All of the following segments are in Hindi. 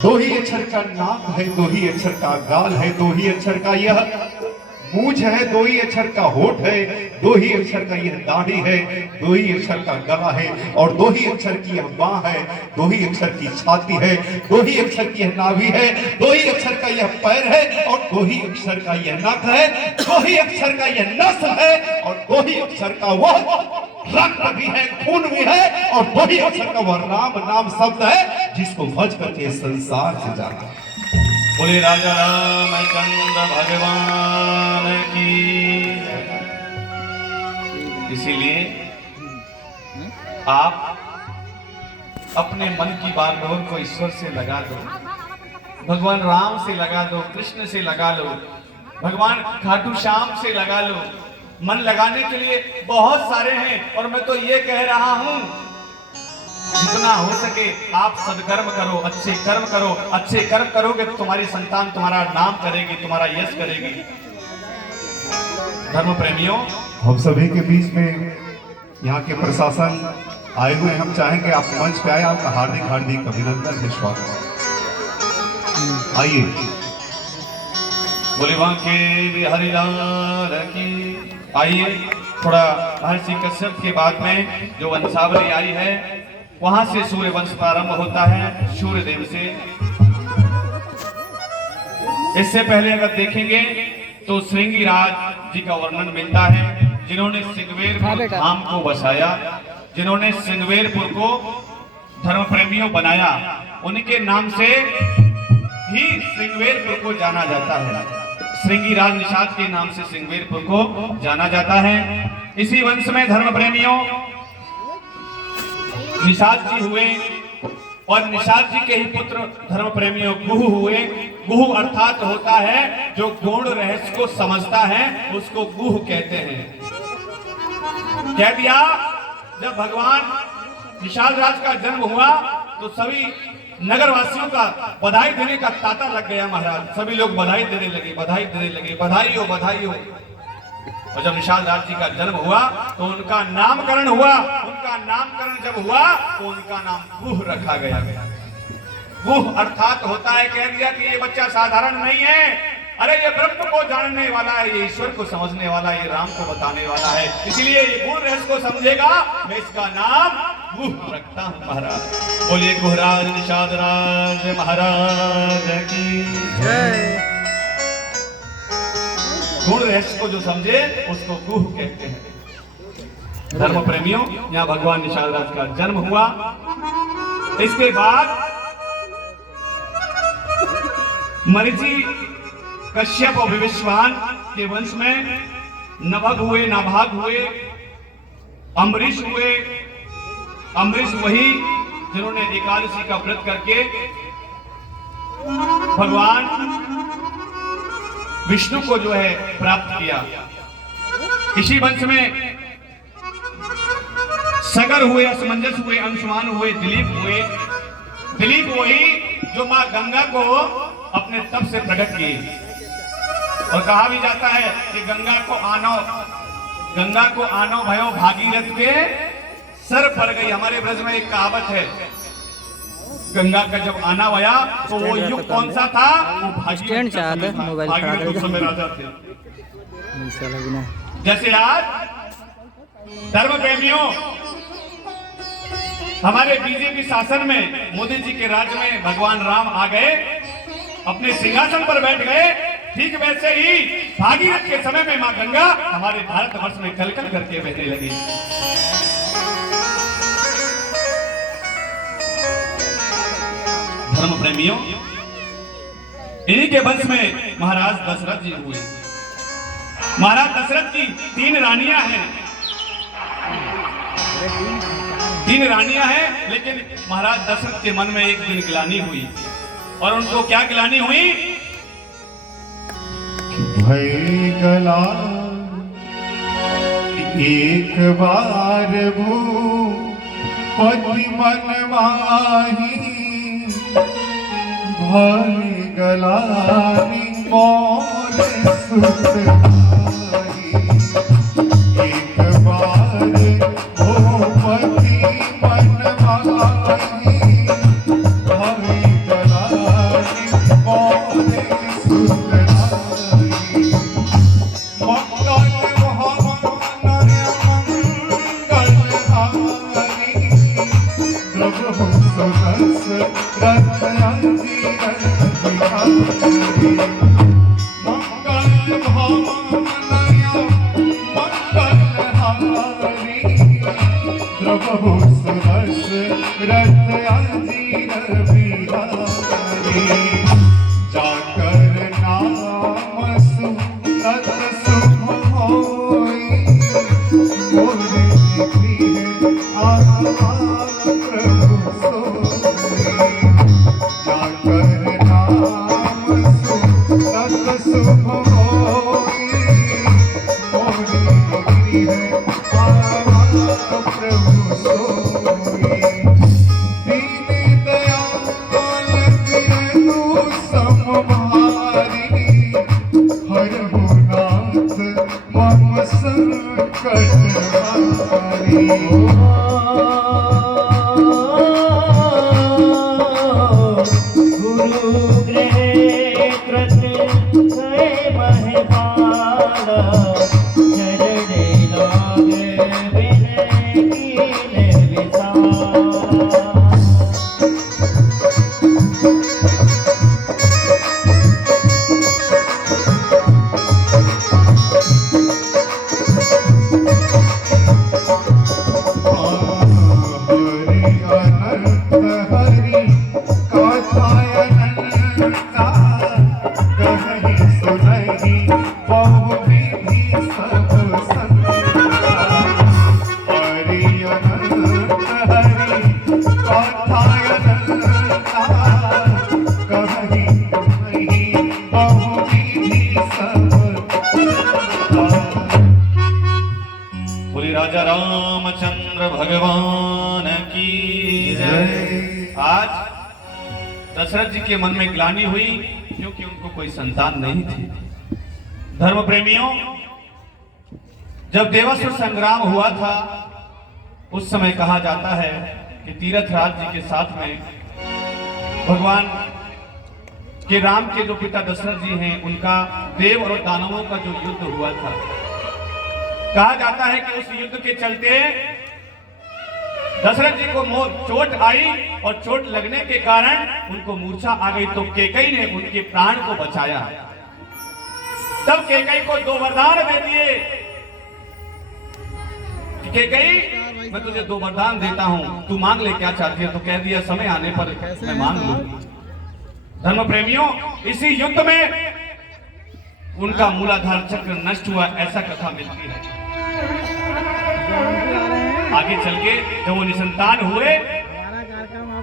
दो ही अक्षर का नाक है, दो ही अक्षर का गाल है, दो ही अक्षर का यह मूंछ है, दो ही अक्षर का होठ है, दो ही अक्षर का यह दाढ़ी है, दो ही अक्षर का गला है और दो ही अक्षर की यह बाह है, दो ही अक्षर की छाती है, दो ही अक्षर की यह नाभि है, दो ही अक्षर का यह पैर है और दो ही अक्षर का यह नख है, दो ही अक्षर का यह नस्ल है और दो ही अक्षर का वह रक्त भी है, खून भी है और दो ही अक्षर का वह राम नाम शब्द है जिसको भज करके संसार से जाना। बोले राजा रामचंद्र भगवान की। इसीलिए आप अपने मन की बागडोर को ईश्वर से लगा दो, भगवान राम से लगा दो, कृष्ण से लगा लो, भगवान खाटू श्याम से लगा लो। मन लगाने के लिए बहुत सारे हैं और मैं तो ये कह रहा हूं जितना हो सके आप सदकर्म करो, अच्छे कर्म करो। अच्छे कर्म करोगे तो तुम्हारी संतान तुम्हारा नाम करेगी, तुम्हारा यश करेगी। धर्म प्रेमियों, हम सभी के बीच में यहाँ के प्रशासन आए हुए, हम चाहेंगे आप मंच पे आए, आपका हार्दिक हार्दिक अभिनंदन है, स्वागत। आइए। बोले बांके बिहारी लाल की। आइए थोड़ा महर्षि कश्यप के बाद में जो वंशावली आई है वहां से सूर्य वंश प्रारंभ होता है, सूर्य देव से। इससे पहले अगर देखेंगे तो श्रृंगीराज जी का वर्णन मिलता है, जिन्होंने सिंगवेरपुर धाम को बसाया, जिन्होंने सिंगवेरपुर को धर्म प्रेमियों बनाया, उनके नाम से ही सिंगवेरपुर को जाना जाता है। श्रृंगीराज निषाद के नाम से सिंगवेरपुर को जाना जाता है। इसी वंश में धर्म प्रेमियों निषाद जी हुए और निषाद जी के ही पुत्र धर्म प्रेमियों गुह हुए। गुह अर्थात होता है जो गूढ़ रहस्य को समझता है, उसको गुह कहते हैं। कह दिया जब भगवान निषाद राज का जन्म हुआ तो सभी नगर वासियों का बधाई देने का तांता लग गया महाराज। सभी लोग बधाई देने लगे, बधाई देने लगे, बधाई हो बधाई हो। और जब निषाद राज जी का जन्म हुआ तो उनका नामकरण हुआ। उनका नामकरण जब हुआ तो उनका नाम गुह रखा गया। गुह अर्थात होता है, कह दिया कि ये बच्चा साधारण नहीं है, अरे ये ब्रह्म को जानने वाला है, ये ईश्वर को समझने वाला है, ये राम को बताने वाला है, इसलिए ये गुण रहस्य को समझेगा, मैं इसका नाम गुह रखता हूं महाराज। बोलिए गुहराज निषाद राज महाराज की जय। गुण रहस्य को जो समझे उसको गुह कहते हैं। धर्म प्रेमियों, यहाँ भगवान निषाद राज का जन्म हुआ। इसके बाद मरीचि कश्यप और विवस्वान के वंश में नभग हुए, नाभाग हुए, अम्बरीश हुए। अम्बरीश वही जिन्होंने एकादशी का व्रत करके भगवान विष्णु को जो है प्राप्त किया। इसी वंश में सगर हुए, असमंजस हुए, अंशुमान हुए, दिलीप हुए। दिलीप वही जो मां गंगा को अपने तप से प्रकट किए। और कहा भी जाता है कि गंगा को आनो भयो भागीरथ के सर पर गई। हमारे ब्रज में एक कहावत है, गंगा का जब आना भया तो वो युग कौन सा था? वो भागीरथ उस समय राजा थे। जैसे आज धर्म प्रेमियों हमारे बीजेपी शासन में, मोदी जी के राज में भगवान राम आ गए, अपने सिंहासन पर बैठ गए। ठीक वैसे ही भागीरथ के समय में मां गंगा हमारे भारतवर्ष में कलकल करके बहने लगी। धर्म प्रेमियों, इन्हीं के वंश में महाराज दशरथ जी हुए। महाराज दशरथ की 3 रानियां हैं। 3 रानियां हैं, लेकिन महाराज दशरथ के मन में एक दिन गिलानी हुई। और उनको क्या गिलानी हुई? भई गला एक बार भूपति मन माही, भई गलानी मोर सुत आई। एक बार भूपति मन माही, भई गला मंगल भावनया मंगलहारी द्रवहु सुरस रत अजीर बिहारी जाकर नाम सुनत शुभ होई मोरे गृह आत्मा प्रभु सोई जाकर नाम सुनत शुभ होई मोरे गृह आत्मा प्रभु सोई दीन दयाल बिरनु समभारी हरहु नाथ मम संकट हारी गुरु गृह कृत गए महपाल चरणे लागे विनय कीने विशाल हरि अनंत हरि कथाय अनंता कहि सुनहि बहु विधि सब संता हरि अनंत हरि कथाय अनंता कहि सुनहि बहु विधि सब संता। बोले राजा रामचंद्र भगवान की जय। आज दशरथ जी के मन में ग्लानि हुई क्योंकि उनको कोई संतान नहीं थी। धर्म प्रेमियों, जब देवासुर संग्राम हुआ था उस समय कहा जाता है कि तीर्थराज जी के साथ में भगवान के राम के जो पिता दशरथ जी हैं उनका देव और दानवों का जो युद्ध हुआ था। कहा जाता है कि उस युद्ध के चलते दशरथ जी को चोट आई और चोट लगने के कारण उनको मूर्छा आ गई, तो कैकेयी ने उनके प्राण को बचाया। तब कैकेयी को 2 वरदान दे दिए। कैकेयी, मैं तुझे 2 वरदान देता हूं, तू मांग ले क्या चाहती है। तो कह दिया समय आने पर मैं मांग लूंगी। धर्म प्रेमियों, इसी युद्ध में उनका मूलाधार चक्र नष्ट हुआ, ऐसा कथा मिलती है। आगे चल के जब वो निसंतान हुए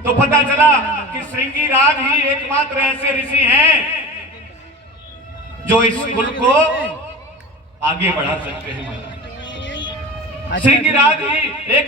तो पता चला कि श्रृंगीराज ही एकमात्र ऐसे ऋषि हैं जो इस कुल को आगे बढ़ा सकते हैं। श्रृंगीराज ही एक